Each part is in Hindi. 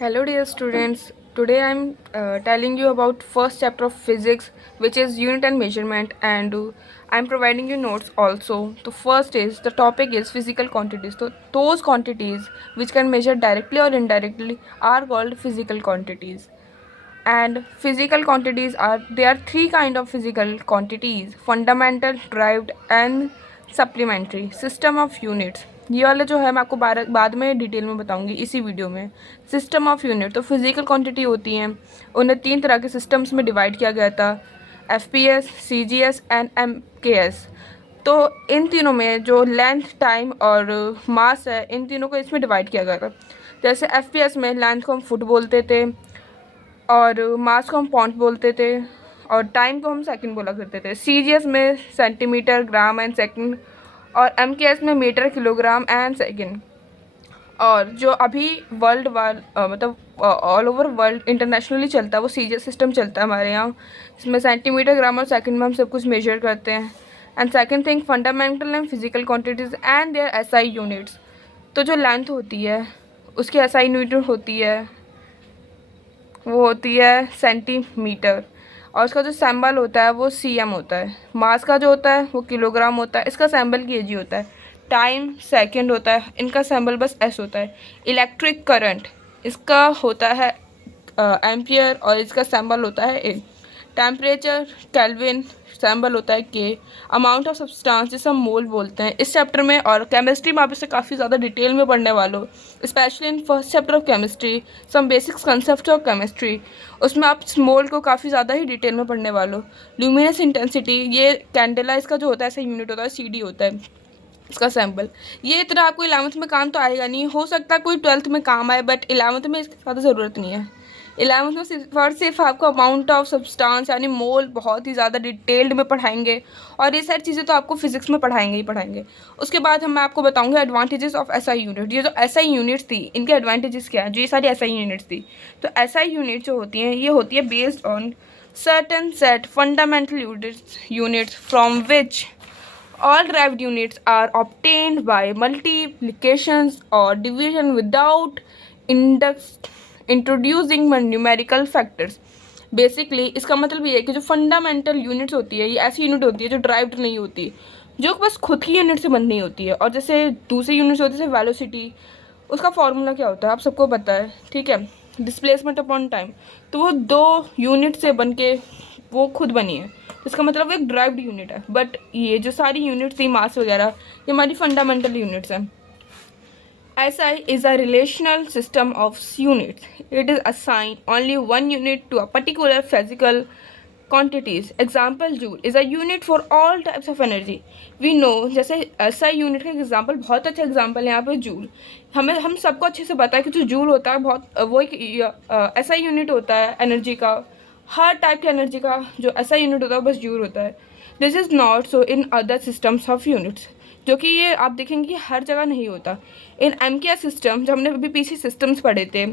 Hello dear students. Today I'm telling you about first chapter of physics, which is unit and measurement, and I'm providing you notes also. The first is the topic is physical quantities. So those quantities which can measure directly or indirectly are called physical quantities. And physical quantities are there are three kind of physical quantities: fundamental, derived and supplementary system of units. ये वाला जो है मैं आपको बाद में डिटेल में बताऊंगी इसी वीडियो में। सिस्टम ऑफ यूनिट तो फिजिकल क्वांटिटी होती हैं, उन्हें तीन तरह के सिस्टम्स में डिवाइड किया गया था: F P S, C G S and M K S. तो इन तीनों में जो लेंथ, टाइम और मास है, इन तीनों को इसमें डिवाइड किया गया था। जैसे एफ पी एस में लेंथ को हम फुट बोलते थे और मास को हम पॉइंट बोलते थे और टाइम को हम सेकंड बोला करते थे। सीजीएस में सेंटीमीटर, ग्राम एंड सेकंड और एमकेएस में मीटर, किलोग्राम एंड सेकंड। और जो अभी वर्ल्ड वार मतलब ऑल ओवर वर्ल्ड इंटरनेशनली चलता है वो सीजीएस सिस्टम चलता है हमारे यहाँ, इसमें सेंटीमीटर, ग्राम और सेकंड में हम सब कुछ मेजर करते हैं। And second thing, fundamental and physical quantities and their SI units. तो जो लेंथ होती है उसकी एसआई यूनिट होती है, वो होती है सेंटीमीटर, और उसका जो सैम्बल होता है वो सीएम होता है। मास का जो होता है वो किलोग्राम होता है, इसका सैम्बल केजी होता है। टाइम सेकंड होता है, इनका सैम्बल बस एस होता है। इलेक्ट्रिक करंट, इसका होता है एम्पियर और इसका सैम्बल होता है ए। टेम्परेचर केल्विन, सैम्बल होता है के। अमाउंट ऑफ सब्सटेंस, जिसे हम मोल बोलते हैं इस चैप्टर में, और केमिस्ट्री में आप इसे काफ़ी ज़्यादा डिटेल में पढ़ने वाले हो, specially in first chapter of chemistry some basics concept of chemistry. उसमें आप मोल को काफ़ी ज़्यादा ही डिटेल में पढ़ने वाले हो। ल्यूमिनस इंटेंसिटी, ये कैंडेला इसका जो होता है ऐसा यूनिट होता है, सी डी होता है इसका सैम्पल। ये इतना आपको 11th में काम तो आएगा नहीं, हो सकता है कोई 12th में काम आए, बट 11th में इसकी ज़्यादा ज़रूरत नहीं है। 11th में सिर्फ आपको अमाउंट ऑफ सब्सटेंस यानी मोल बहुत ही ज़्यादा डिटेल्ड में पढ़ाएंगे, और ये सारी चीज़ें तो आपको फिजिक्स में पढ़ाएंगे ही पढ़ाएंगे। उसके बाद मैं आपको बताऊंगा एडवांटेजेस ऑफ एसआई यूनिट। ये जो एसआई यूनिट्स थी इनके एडवांटेजेस क्या है, जो ये सारी एसआई यूनिट्स थी। तो एसआई यूनिट जो होती हैं ये होती है based on certain set fundamental units from which all derived units are obtained by multiplications or division without index introducing numerical factors। Basically इसका मतलब ये है कि जो फंडामेंटल यूनिट्स होती है ये ऐसी यूनिट होती है जो ड्राइव्ड नहीं होती, जो बस खुद की यूनिट से बननी होती है। और जैसे दूसरी यूनिट्स होती है जैसे वेलोसिटी, उसका फॉर्मूला क्या होता है आप सबको पता है, ठीक है, डिस्प्लेसमेंट अपॉन टाइम। तो वो दो यूनिट से बन के वो खुद बनी है, इसका मतलब वो एक ड्राइव्ड यूनिट है। बट ये जो सारी यूनिट्स थी मास वगैरह, ये हमारी फंडामेंटल यूनिट्स हैं। SI is a relational system of units. It is assigned only one unit to a particular physical quantities. Example, joule is a unit for all types of energy. We know, जैसे SI यूनिट का एग्जाम्पल, बहुत अच्छा एग्जाम्पल है यहाँ पे जूल। हम सबको अच्छे से पता है कि जो जूल होता है बहुत वो एक SI यूनिट होता है एनर्जी का। हर टाइप की एनर्जी का जो SI यूनिट होता है बस जूल होता है। This is not so in other systems of units, जो कि ये आप देखेंगे कि हर जगह नहीं होता। इन एमकेएस सिस्टम, जब हमने अभी पीछे सिस्टम्स पढ़े थे,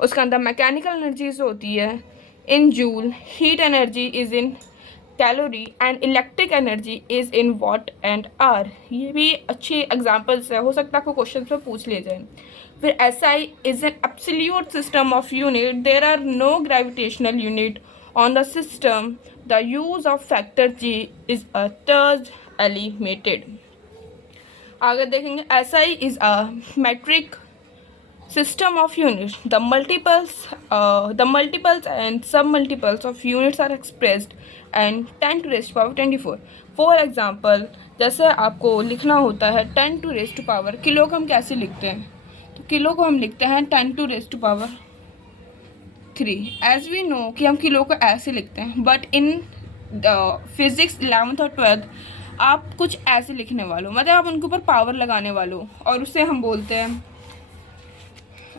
उसके अंदर मैकेनिकल एनर्जीज होती है in joule, heat energy is in calorie and electric energy is in watt and are. ये भी अच्छे एग्जाम्पल्स है, हो सकता है आपको क्वेश्चन में पूछ लिए जाए। फिर SI is an absolute system of unit, there are no gravitational unit on the system. The use of factor G is a third eliminated। आगे देखेंगे SI is a metric system of units. The multiples and submultiples of units are expressed and 10 to raised power 24। For example, जैसे आपको लिखना होता है 10 to raised power, किलो को हम कैसे लिखते हैं, तो किलो को हम लिखते हैं 10 to raised power 3। As we know कि हम किलो को ऐसे लिखते हैं, बट इन फिजिक्स 11th और 12th आप कुछ ऐसे लिखने वालों, मतलब आप उनके ऊपर पावर लगाने वालों, और उससे हम बोलते हैं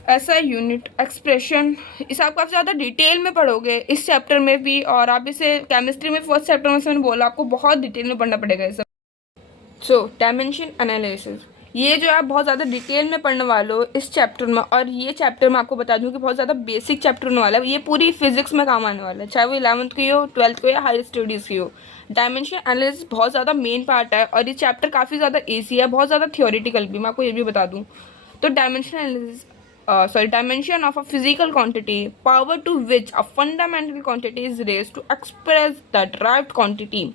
ऐसा यूनिट एक्सप्रेशन। इसे आप काफ़ी ज़्यादा डिटेल में पढ़ोगे इस चैप्टर में भी, और आप इसे केमिस्ट्री में फर्स्ट चैप्टर में से मैंने बोला आपको बहुत डिटेल में पढ़ना पड़ेगा ये सब। सो डायमेंशन एनालिसिस, ये जो आप बहुत ज़्यादा डिटेल में पढ़ने वाले हो इस चैप्टर में, और ये चैप्टर मैं आपको बता दूं कि बहुत ज़्यादा बेसिक चैप्टर होने वाला है। ये पूरी फिजिक्स में काम आने वाला है, चाहे वो 11th की हो, 12th की हो या हायर स्टडीज़ की हो। डायमेंशन एनालिसिस बहुत ज़्यादा मेन पार्ट है, और ये चैप्टर काफ़ी ज़्यादा ईजी है, बहुत ज़्यादा थियोरिटिकल भी, मैं आपको ये भी बता दूँ। तो dimension analysis dimension of a physical quantity, power to which a fundamental quantity is raised to express the derived quantity,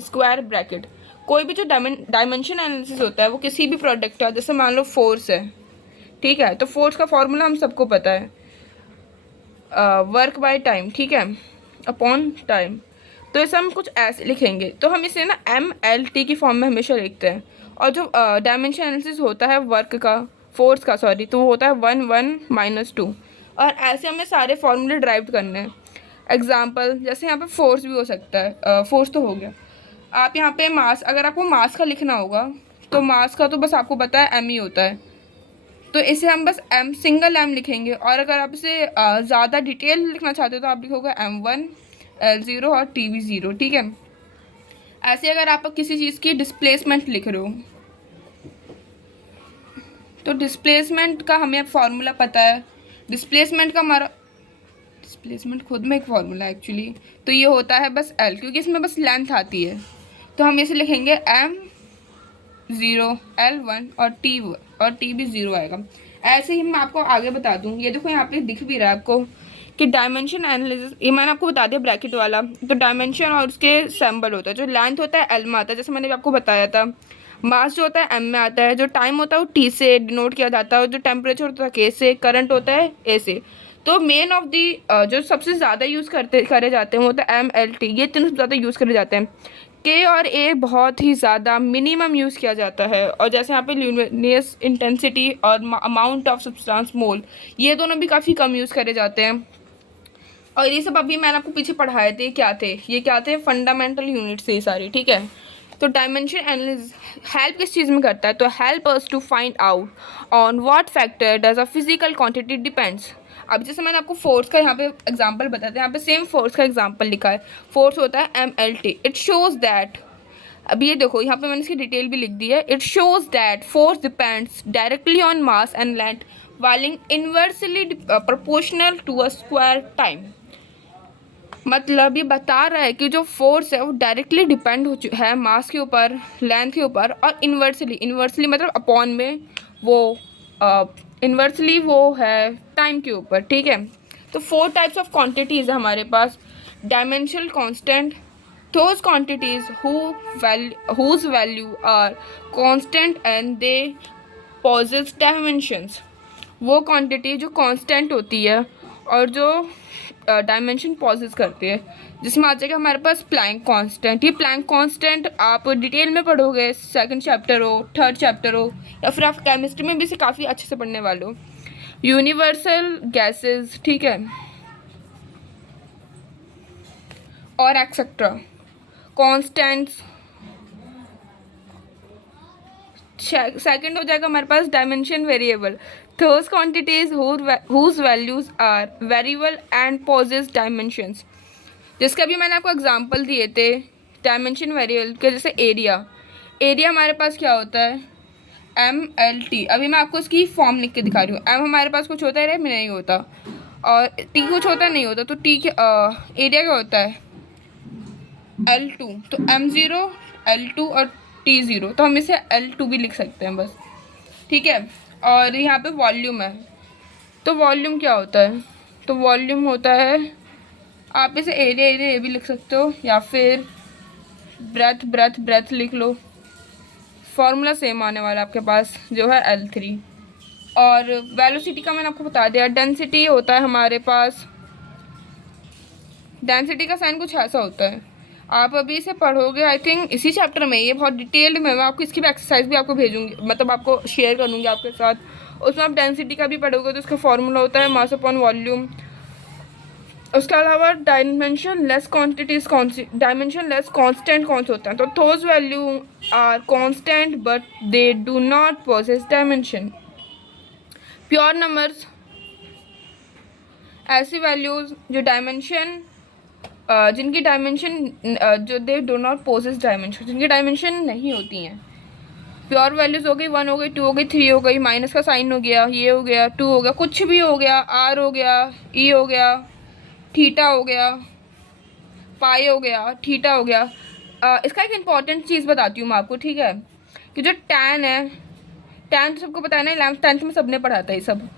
square bracket. कोई भी जो डायमेंशन एनालिसिस होता है वो किसी भी प्रोडक्ट का, जैसे मान लो फोर्स है, ठीक है, तो फोर्स का फॉर्मूला हम सबको पता है, वर्क बाय टाइम, ठीक है, अपॉन टाइम। तो इसे हम कुछ ऐसे लिखेंगे, तो हम इसे ना MLT की फॉर्म में हमेशा लिखते हैं। और जो डायमेंशन एनालिसिस होता है वर्क का, फोर्स का सॉरी, तो वो होता है 1 1 -2। और ऐसे हमें सारे फॉर्मूले ड्राइव करने हैं। एग्जाम्पल जैसे यहाँ पे फोर्स भी हो सकता है, फोर्स तो हो गया। आप यहाँ पे मास, अगर आपको मास का लिखना होगा तो मास का तो बस आपको पता है M ही होता है, तो इसे हम बस M सिंगल M लिखेंगे। और अगर आप इसे ज़्यादा डिटेल लिखना चाहते हो तो आप लिखोगे M1 L0 और TB0, ठीक है। ऐसे अगर आप किसी चीज़ की डिस्प्लेसमेंट लिख रहे हो तो डिस्प्लेसमेंट का हमें अब फॉर्मूला पता है। डिस्प्लेसमेंट का हमारा, डिस्प्लेसमेंट खुद में एक फॉर्मूला है एक्चुअली, तो ये होता है बस L, क्योंकि इसमें बस लेंथ आती है, तो हम इसे लिखेंगे M0 L1 और TB0 आएगा। ऐसे ही मैं आपको आगे बता दूँ, ये देखो यहाँ पे दिख भी रहा है आपको कि डायमेंशन एनालिसिस, ये मैंने आपको बता दिया ब्रैकेट वाला, तो डायमेंशन और उसके सिंबल होता है। जो लेंथ होता है L में आता है, जैसे मैंने आपको बताया था। मास जो होता है M में आता है, जो टाइम होता है वो T से डिनोट किया जाता है, और जो टेम्परेचर होता है K से, करंट होता है A से। तो मेन ऑफ दी जो सबसे ज़्यादा यूज़ करे जाते हैं वो होता है MLT, ये तीनों सबसे ज़्यादा यूज़ करे जाते हैं। K और A बहुत ही ज़्यादा मिनिमम यूज़ किया जाता है। और जैसे यहाँ पे ल्यूमिनस इंटेंसिटी और अमाउंट ऑफ सब्सटेंस मोल, ये दोनों भी काफ़ी कम यूज़ करे जाते हैं। और ये सब अभी मैंने आपको पीछे पढ़ाए थे, क्या थे ये, क्या थे, फंडामेंटल यूनिट्स थे ये सारी, ठीक है। तो डायमेंशन एनालिसिस हेल्प किस चीज़ में करता है, तो help us to find out on what factor does a physical quantity depends. अब जैसे मैंने आपको फोर्स का यहाँ पे एग्जांपल बताया था, यहाँ पे सेम फोर्स का एग्जांपल लिखा है। फोर्स होता है MLT। इट शोज दैट, अब ये देखो यहाँ पे मैंने इसकी डिटेल भी लिख दी है। It shows that force depends directly on mass and length while inversely proportional to a square time. मतलब ये बता रहा है कि जो फोर्स है वो डायरेक्टली डिपेंड है मास के ऊपर, लेंथ के ऊपर, और इन्वर्सली मतलब अपॉन में, वो इन्वर्सली वो है टाइम के ऊपर, ठीक है। तो 4 टाइप्स ऑफ क्वांटिटीज़ है हमारे पास। Dimensional constant, those quantities whose value are constant and they possess dimensions। वो क्वांटिटी जो कांस्टेंट होती है और जो डायमेंशन पॉजेस करती है, जिसमें आ जाएगा हमारे पास प्लैंक कांस्टेंट। ये प्लैंक कांस्टेंट आप डिटेल में पढ़ोगे, सेकंड चैप्टर हो, थर्ड चैप्टर हो, या फिर आप केमिस्ट्री में भी इसे काफ़ी अच्छे से पढ़ने वाले हो। यूनिवर्सल गैसेस, ठीक है, और एक्सेट्रा कांस्टेंट्स। सेकंड हो जाएगा हमारे पास dimension variable, those quantities whose values are variable and possess dimensions। जिसका भी मैंने आपको एग्जांपल दिए थे डायमेंशन वेरिएबल के, जैसे एरिया हमारे पास क्या होता है MLT। अभी मैं आपको इसकी फॉर्म लिख के दिखा रही हूँ। M हमारे पास कुछ होता है, में नहीं होता, और T कुछ होता नहीं होता, तो T के एरिया क्या होता है L2। तो M0 L2 और T0, तो हम इसे L2 भी लिख सकते हैं बस, ठीक है। और यहाँ पे वॉल्यूम है, तो वॉल्यूम क्या होता है, तो वॉल्यूम होता है, आप इसे एरिया भी लिख सकते हो, या फिर ब्रेथ लिख लो। फॉर्मूला सेम आने वाला है आपके पास, जो है L3। और वेलोसिटी का मैंने आपको बता दिया। डेंसिटी होता है हमारे पास, डेंसिटी का साइन कुछ ऐसा होता है, आप अभी इसे पढ़ोगे आई थिंक इसी चैप्टर में, ये बहुत डिटेल्ड में। मैं आपको इसकी भी एक्सरसाइज भी आपको भेजूंगी, मतलब आपको शेयर करूँगी आपके साथ, उसमें आप डेंसिटी का भी पढ़ोगे। तो उसका फॉर्मूला होता है मास अपॉन वॉल्यूम। उसके अलावा dimensionless quantities dimensionless constant कौन से होते हैं, तो those value are constant but they do not possess dimension. Pure numbers, ऐसी वैल्यूज जो डायमेंशन जिनकी डायमेंशन जो they do not possess dimension, जिनकी डायमेंशन नहीं होती हैं। प्योर वैल्यूज हो गई 1 हो गई, 2 हो गई, 3 हो गई, माइनस का साइन हो गया, ये हो गया, 2 हो गया, कुछ भी हो गया, R हो गया, E हो गया, थीटा हो गया, पाई हो गया, थीटा हो गया। इसका एक इम्पॉर्टेंट चीज़ बताती हूँ मैं आपको, ठीक है, कि जो टैन है, टैन तो सबको पता है ना, 11th 10th में सबने पढ़ा था ये सब।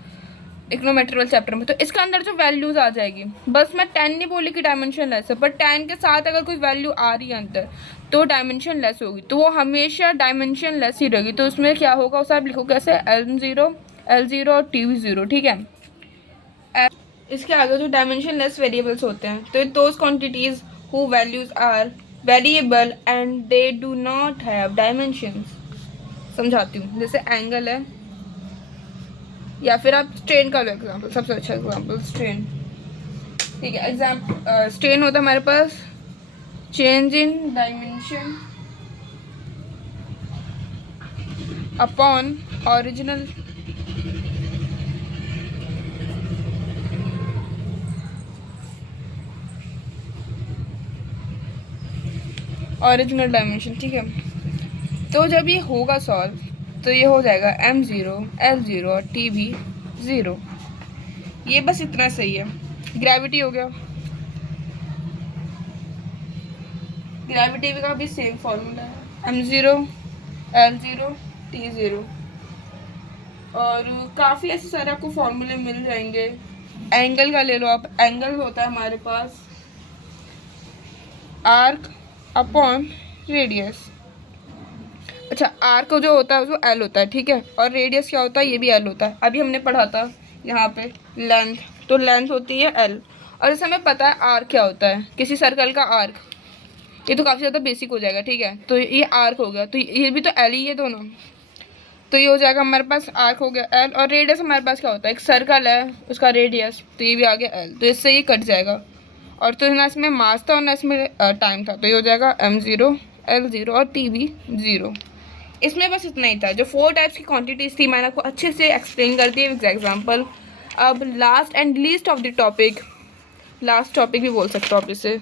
इकोनोमेट्री वाले चैप्टर में। तो इसके अंदर जो वैल्यूज आ जाएगी, बस मैं 10 नहीं बोली कि डायमेंशन लेस है, पर 10 के साथ अगर कोई वैल्यू आ रही है अंदर तो डायमेंशन लेस होगी, तो वो हमेशा डायमेंशन लेस ही रहेगी। तो उसमें क्या होगा उसे आप लिखो कैसे, L0 और TV0, ठीक है। इसके आगे जो डायमेंशन लेस वेरिएबल्स होते हैं, तो those quantities who values are variable and they do not have dimensions. समझाती हूँ, जैसे एंगल है, या फिर आप स्ट्रेन का लो एग्जाम्पल, सबसे अच्छा एग्जाम्पल स्ट्रेन, ठीक है। एग्जाम्पल स्ट्रेन होता है हमारे पास change in dimension upon original dimension, ठीक है। तो जब ये होगा सॉल्व, तो ये हो जाएगा M0 L0 और TV0। ये बस इतना सही है। ग्रेविटी हो गया, ग्रेविटी का भी सेम फॉर्मूला है, M0 L0 T0। और काफ़ी ऐसे सारे आपको फॉर्मूले मिल जाएंगे। एंगल का ले लो आप, एंगल होता है हमारे पास आर्क अपॉन रेडियस। अच्छा, आर्क जो होता है वो L होता है, ठीक है, और रेडियस क्या होता है, ये भी L होता है। अभी हमने पढ़ा था यहाँ पे लेंथ, तो लेंथ होती है L। और जैसे हमें पता है आर्क क्या होता है, किसी सर्कल का आर्क, ये तो काफ़ी ज़्यादा बेसिक हो जाएगा, ठीक है। तो ये आर्क हो गया, तो ये भी तो L ही है दोनों, तो ये हो जाएगा हमारे पास आर्क हो गया L। और रेडियस हमारे पास क्या होता है, एक सर्कल है उसका रेडियस, तो ये भी आ गया L, तो इससे ये कट जाएगा। और तो ना इसमें मास था और ना इसमें टाइम था, तो ये हो जाएगा M0 L0 और TV0। इसमें बस इतना ही था। जो 4 टाइप्स की क्वांटिटीज़ थी मैंने आपको अच्छे से एक्सप्लेन कर दी विद एग्जांपल। अब last and least of the topic, last topic भी बोल सकते हो आप इसे,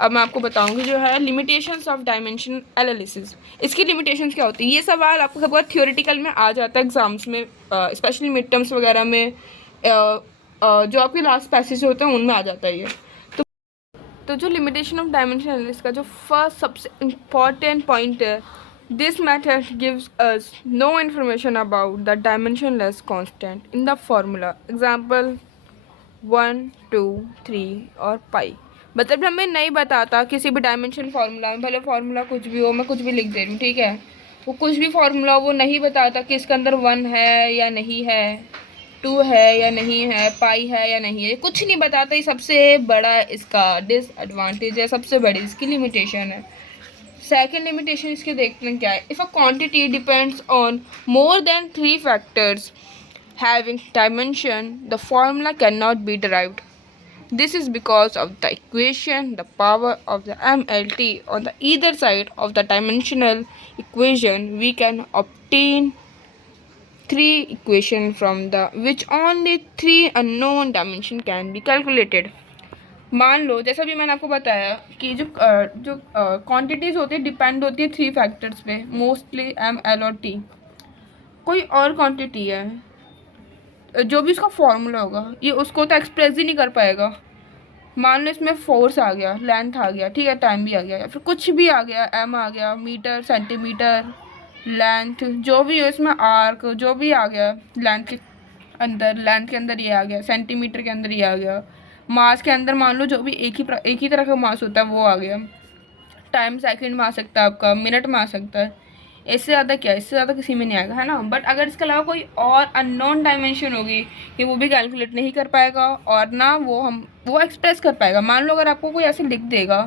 अब मैं आपको बताऊंगी जो है लिमिटेशंस ऑफ डायमेंशन एनालिसिस। इसकी लिमिटेशंस क्या होती है, ये सवाल आपको सबका थियोरेटिकल में आ जाता है एग्जाम्स में, स्पेशली मिड टर्म्स वगैरह में, जो आपके लास्ट पैसेज होते हैं उनमें आ जाता है ये। तो जो लिमिटेशन ऑफ डायमेंशन एनालिसिस का जो फर्स्ट सबसे इम्पॉर्टेंट पॉइंट है, this method gives us know information about the dimensionless constant in the formula. Example 1 2 3 और पाई। मतलब हमें नहीं बताता किसी भी डायमेंशन फार्मूला में, भले फार्मूला कुछ भी हो, मैं कुछ भी लिख दे रही हूँ, ठीक है, वो कुछ भी फार्मूला हो वो नहीं बताता कि इसके अंदर 1 है या नहीं है, 2 है या नहीं है, पाई है या नहीं है, कुछ नहीं बताता। ये सबसे बड़ा इसका डिसएडवांटेज है, सबसे बड़ी इसकी लिमिटेशन है। सेकेंड लिमिटेशन इसके देखते हैं क्या है, if a quantity depends on more than 3 factors having dimension, the formula cannot be derived. This is because of the equation, the power of the MLT on the either side of the dimensional equation. We can obtain 3 equations from the which only 3 unknown dimension can be calculated. मान लो जैसा भी मैंने आपको बताया कि जो क्वांटिटीज़ होती है डिपेंड होती है 3 फैक्टर्स पे, मोस्टली M L और T। कोई और क्वांटिटी है, जो भी उसका फॉर्मूला होगा ये उसको तो एक्सप्रेस ही नहीं कर पाएगा। मान लो इसमें फोर्स आ गया, लेंथ आ गया, ठीक है, टाइम भी आ गया, या फिर कुछ भी आ गया, एम आ गया, मीटर सेंटीमीटर, लेंथ जो भी हो इसमें, आर्क जो भी आ गया, लेंथ के अंदर ये आ गया, सेंटीमीटर के अंदर ये आ गया, मास के अंदर मान लो जो भी एक ही तरह का मास होता है वो आ गया, टाइम सेकंड में आ सकता है आपका, मिनट में आ सकता है, इससे ज़्यादा क्या, इससे ज़्यादा किसी में नहीं आएगा, है ना। बट अगर इसके अलावा कोई और अननोन डायमेंशन होगी कि वो भी कैलकुलेट नहीं कर पाएगा और ना वो एक्सप्रेस कर पाएगा। मान लो अगर आपको कोई ऐसे लिख देगा,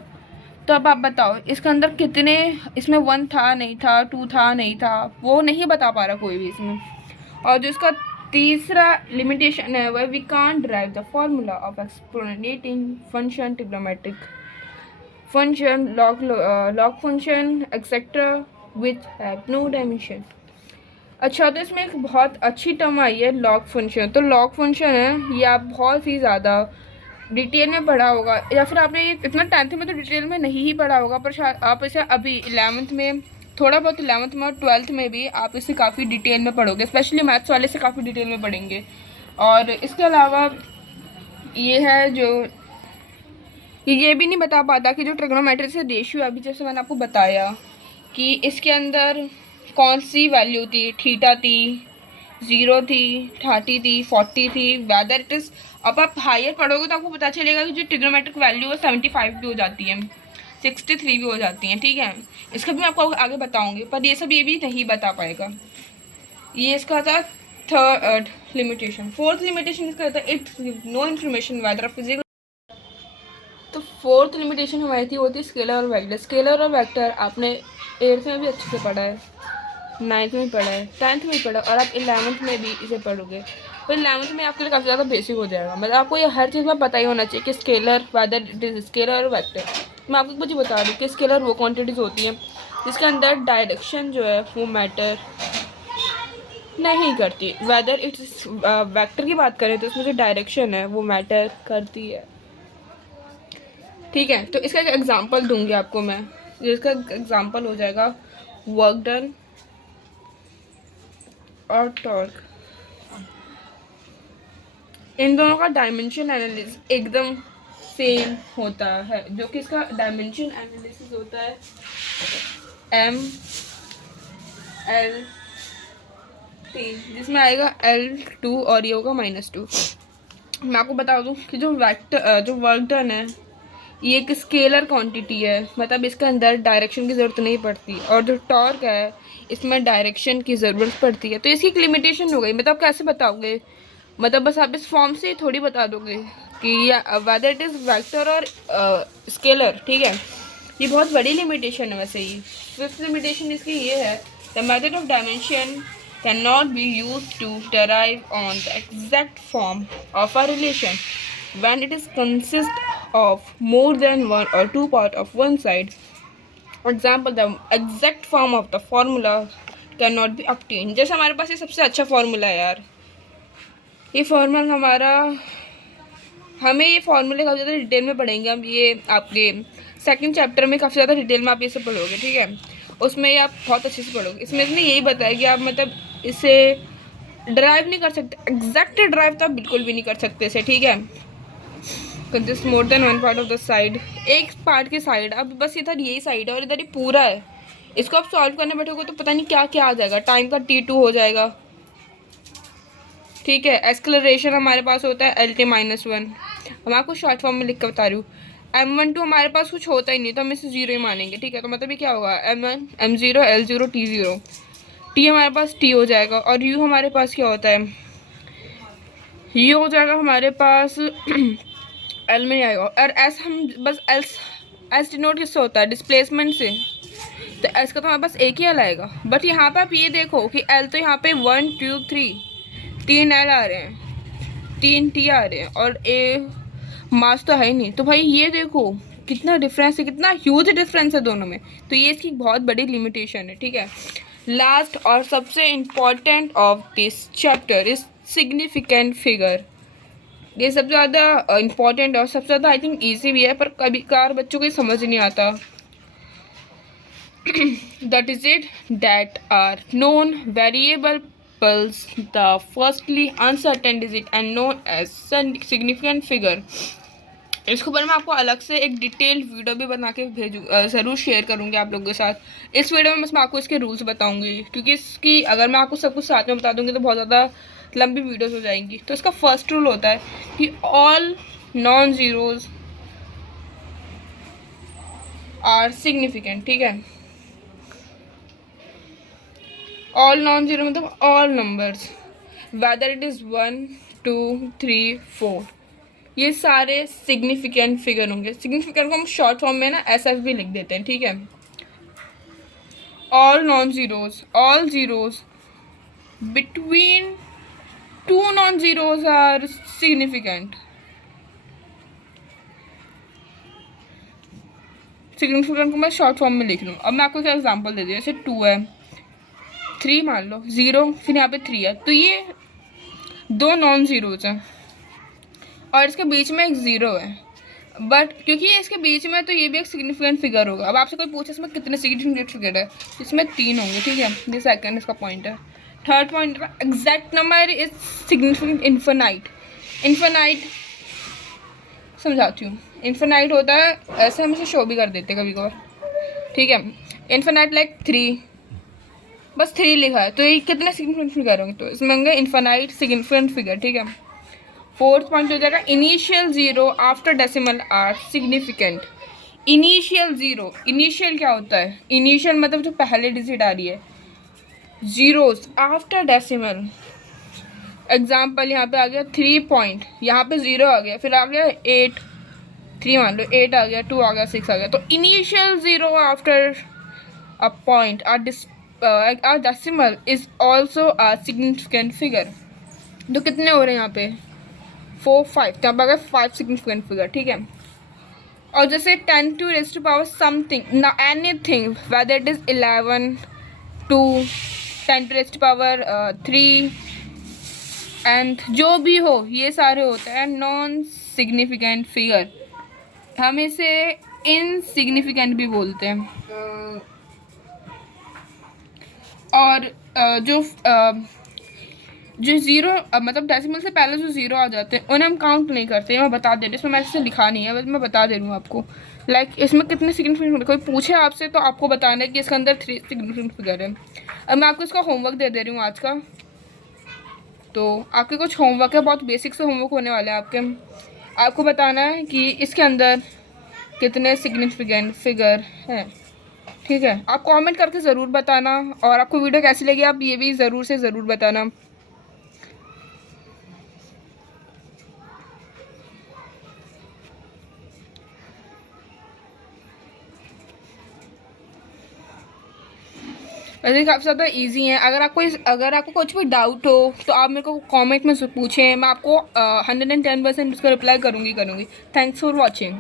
तो अब आप बताओ इसके अंदर कितने, इसमें 1 था नहीं था, 2 था नहीं था, वो नहीं बता पा रहा कोई भी इसमें। और जो इसका तीसरा लिमिटेशन है वह we can't derive the formula of exponential function, trigonometric function, log function etcetera which have no dimension. अच्छा, तो इसमें एक बहुत अच्छी टर्म आई है लॉग फंक्शन। तो लॉग फंक्शन है ये आप बहुत ही ज़्यादा डिटेल में पढ़ा होगा, या फिर आपने इतना 10th में तो डिटेल में नहीं ही पढ़ा होगा, पर शायद आप इसे अभी 11th में थोड़ा बहुत, 11th में और 12th में भी आप इसे काफ़ी डिटेल में पढ़ोगे, स्पेशली मैथ्स वाले से काफ़ी डिटेल में पढ़ेंगे। और इसके अलावा ये है जो ये भी नहीं बता पाता कि जो ट्रिग्नोमेट्री से रेशियो अभी जैसे मैंने आपको बताया कि इसके अंदर कौन सी वैल्यू थी, थीटा थी 0 थी, 30 थी, 40 थी, वेदर इट इज़। अब आप हायर पढ़ोगे तो आपको पता चलेगा कि जो ट्रिग्नोमेट्रिक वैल्यू है 75 भी हो जाती है, 63 भी हो जाती हैं, ठीक है। इसका भी मैं आपको आगे बताऊंगी, पर ये सब ये भी नहीं बता पाएगा। ये इसका था थर्ड लिमिटेशन। फोर्थ लिमिटेशन इसका था it's no information whether physical. तो फोर्थ लिमिटेशन हमारी थी वो थी स्केलर और वेक्टर। स्केलर और वेक्टर आपने 8th में भी अच्छे से पढ़ा है, 9th में भी पढ़ा है, 10th में भी पढ़ा, और आप 11th में भी इसे पढ़ोगे। तो 11th में आपके लिए काफ़ी ज़्यादा बेसिक हो जाएगा। मतलब आपको ये हर चीज़ में पता ही होना चाहिए कि scalar whether it is scalar और वेक्टर। मैं आपको कुछ बता दूँ कि स्केलर वो क्वान्टिटीज़ होती हैं जिसके अंदर डायरेक्शन जो है वो मैटर नहीं करती। वेदर इट्स वेक्टर की बात करें तो उसमें जो डायरेक्शन है वो मैटर करती है, ठीक है। तो इसका एक एग्जांपल दूंगी आपको मैं, जिसका एग्जांपल हो जाएगा वर्क डन और टॉर्क। इन दोनों का डायमेंशन एनालिसिस एकदम सेम होता है, जो कि इसका डायमेंशन एनालिसिस होता है MLT, जिसमें आएगा L2 और ये होगा -2। मैं आपको बता दूं कि जो वेक्टर जो वर्क डन है ये एक स्केलर क्वांटिटी है, मतलब इसके अंदर डायरेक्शन की ज़रूरत नहीं पड़ती, और जो टॉर्क है इसमें डायरेक्शन की ज़रूरत पड़ती है। तो इसकी एक लिमिटेशन हो गई। मतलब आप कैसे बताओगे, मतलब बस आप इस फॉर्म से थोड़ी बता दोगे कि वेदर इट इज़ वेक्टर और स्केलर, ठीक है। ये बहुत बड़ी लिमिटेशन है वैसे ही। फिफ्थ लिमिटेशन इसकी ये है, the method of dimension can not be use to derive on the exact form of a relation when it is consist of more than one or two part of one side. For example, the exact form of the formula cannot be obtained. जैसे हमारे पास ये सबसे अच्छा फॉर्मूला है यार, ये फॉर्मूला हमारा, हमें ये फॉर्मूले काफ़ी ज़्यादा डिटेल में पढ़ेंगे हम। ये आपके सेकंड चैप्टर में काफ़ी ज़्यादा डिटेल में आप ये सब पढ़ोगे, ठीक है। उसमें ये आप बहुत अच्छे से पढ़ोगे। इसमें इसने यही बताया कि आप मतलब इसे ड्राइव नहीं कर सकते, एग्जैक्ट ड्राइव तो आप बिल्कुल भी नहीं कर सकते इसे, ठीक है। Consist more than one part of the side, एक पार्ट की साइड, अब बस इधर यही साइड है और इधर ही पूरा है। इसको आप सॉल्व करने बैठोगे तो पता नहीं क्या क्या आ जाएगा, टाइम का T2 हो जाएगा, ठीक है। एक्सलरेशन हमारे पास होता है LT-1। मैं आपको शॉर्ट फॉर्म में लिख कर बता रही हूँ। M12 हमारे पास कुछ होता ही नहीं तो हम इसे 0 ही मानेंगे, ठीक है। तो मतलब ये क्या होगा, M1 M0 L0 T0। T हमारे पास T हो जाएगा, और U हमारे पास क्या होता है, ये हो जाएगा हमारे पास एल में आएगा। और एस हम बस एस डिनोट किससे होता है, डिस्प्लेसमेंट से। तो एस का तो हमारे पास एक ही एल आएगा, बट यहाँ पे आप ये देखो कि एल तो यहाँ पे 1 2 3 3 एल आ रहे हैं, 3 टी आ रहे हैं, और ए मास तो है ही नहीं। तो भाई ये देखो कितना डिफरेंस है, कितना ह्यूज डिफरेंस है दोनों में। तो ये इसकी बहुत बड़ी लिमिटेशन है, ठीक है। लास्ट और सबसे important of this chapter is significant figure. ये सबसे ज़्यादा इम्पॉर्टेंट और सबसे ज़्यादा आई थिंक ईजी भी है, पर कभी कभार बच्चों को ये समझ नहीं आता। The digit that are known variables, the firstly uncertain digit and known as significant figure. इसके ऊपर मैं आपको अलग से एक डिटेल वीडियो भी बना के ज़रूर शेयर करूँगी आप लोगों के साथ। इस वीडियो में बस मैं आपको इसके रूल्स बताऊँगी, क्योंकि इसकी अगर मैं आपको सब कुछ साथ में बता दूँगी तो बहुत ज़्यादा लंबी वीडियोस हो जाएंगी। तो इसका फर्स्ट रूल होता है कि all non zeros are significant, ठीक है। ऑल नॉन ज़ीरो मतलब all numbers, whether it is 1 2 3 4, ये सारे सिग्निफिकेंट फिगर होंगे। सिग्निफिकेंट को हम शॉर्ट फॉर्म में ना SF भी लिख देते हैं, ठीक है। All non zeros, all zeros between two non zeros are significant. Significant को मैं शॉर्ट फॉर्म में लिख लूँ। अब मैं आपको एक एग्जांपल दे दूँ, जैसे 2 है, 3 मान लो, 0 फिर यहाँ पे 3 है, तो ये दो नॉन ज़ीरोज़ हैं और इसके बीच में एक ज़ीरो है। बट क्योंकि ये इसके बीच में, तो ये भी एक सिग्निफिकेंट फिगर होगा। अब आपसे कोई पूछे इसमें कितने सिग्निफिकेंट फिगर है, इसमें 3 होंगे, ठीक है। ये सेकंड इसका पॉइंट है। Third point, exact number is significant infinite. Infinite समझाती हूँ। इन्फिनाइट होता है, ऐसे हम इसे शो भी कर देते हैं कभी कभार, ठीक है। इन्फिनाइट लाइक 3, बस 3 लिखा है, तो ये कितने सिग्निफिकेंट फिगर होंगे? तो इसमें होंगे इन्फानाइट सिग्निफिकेंट फिगर, ठीक है। फोर्थ पॉइंट हो जाएगा initial zero after decimal are significant. Initial zero, initial क्या होता है? इनिशियल मतलब जो पहले डिजिट आ रही है, जीरोस आफ्टर डेसिमल। एग्जाम्पल यहाँ पे आ गया 3 पॉइंट, यहाँ पे 0 आ गया, फिर आ गया 8, 3 मान लो, 8 आ गया, 2 आ गया, 6 आ गया। तो initial zero after a point a decimal is also a significant figure। तो कितने हो रहे हैं यहाँ पे? 4, 5, तो अब आ गया 5 सिग्निफिकेंट फिगर, ठीक है। और जैसे 10 to raise to power something, ना anything, whether it is 11, 2, 10 to raise to power 3 and जो भी हो, ये सारे होते हैं नॉन सिग्निफिकेंट फिगर। हम इसे इनसिग्निफिकेंट भी बोलते हैं। और जो ज़ीरो मतलब डेसिमल से पहले जो ज़ीरो आ जाते हैं उन्हें हम काउंट नहीं करते। मैं बता दे रही हूँ, इसमें मैंने इसे लिखा नहीं है, बस मैं बता दे रही हूँ आपको। लाइक इसमें कितने सिग्निफिकेंट, कोई पूछे आपसे तो आपको बताना है कि इसके अंदर 3 सिग्निफिकेंट फिगर है। अब मैं आपको इसका होमवर्क दे रही हूँ आज का। तो आपके कुछ होमवर्क है, बहुत बेसिक से होमवर्क होने वाले हैं आपके। आपको बताना है कि इसके अंदर कितने सिग्निफिकेंट फिगर हैं, ठीक है। आप कमेंट करके ज़रूर बताना, और आपको वीडियो कैसी लगी आप ये भी ज़रूर से ज़रूर बताना। वैसे काफ़ी ज़्यादा इजी है। अगर आपको कुछ भी डाउट हो तो आप मेरे को कमेंट में पूछें, मैं आपको 110% उसका रिप्लाई करूँगी। Thanks for watching.